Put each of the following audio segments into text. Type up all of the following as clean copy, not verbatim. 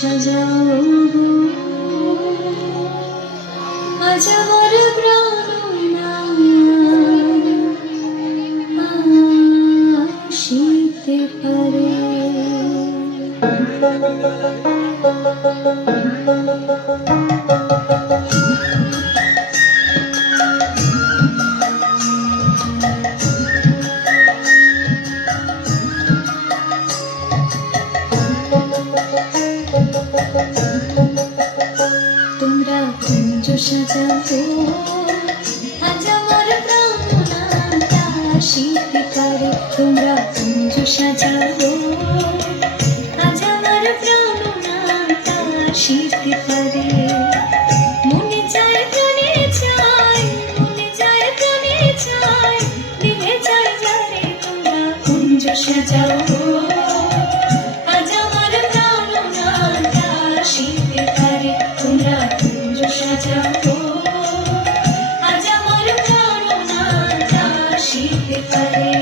সাজাও গো, আজ আমার প্রাণ আসিতে পারে। তোমরা কুঞ্জ সাজাও, আজ আমার প্রাণ আসিতে পারে। তোমরা কুঞ্জ সাজাও, আজ আমার প্রাণ আসিতে পারে। মনে যায় প্রাণে চাই, মনে যায় প্রাণে চাই, দিলে চাই জানে। তোমরা কুঞ্জ সাজাও, আজ আমার প্রাণ আসিতে পারে। তোমরা কুঞ্জ সাজাও, আজ আমার প্রাণ আসিতে পারে।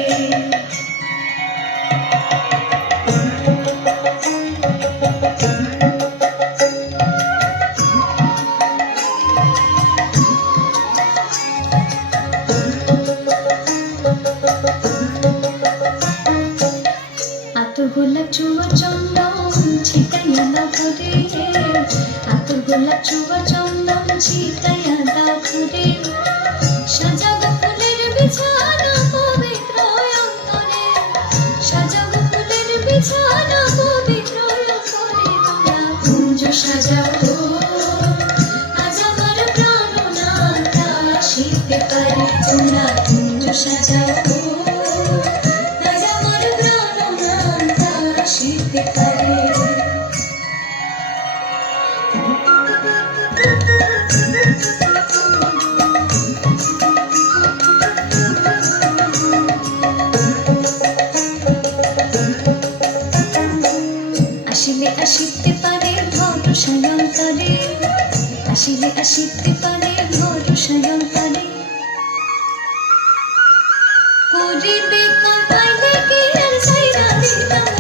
আতর গোলাপ চুয়া চন্দন ছিটাইয়া দাও ঘরে, আতর গোলাপ চুয়া চন্দন ছিটাইয়া দাও ঘরে। সাজাবো ফুলের বিছানা পবিত্র অন্তরে, সাজাবো ফুলের বিছানা পবিত্র অন্তরে। তোমরা কুঞ্জ সাজাও, আজ আমার প্রাণ আসিতে পারে। তোমরা কুঞ্জ সাজাও, আজ আমার প্রাণ আসিতে পারে। আসিলে আসিতে পারে ভরসায় অন্তরে, আসিলে আসিতে পারে ভরসায় অন্তরে। করিবে কাটাইলে কি আর ছাইরা দিতাম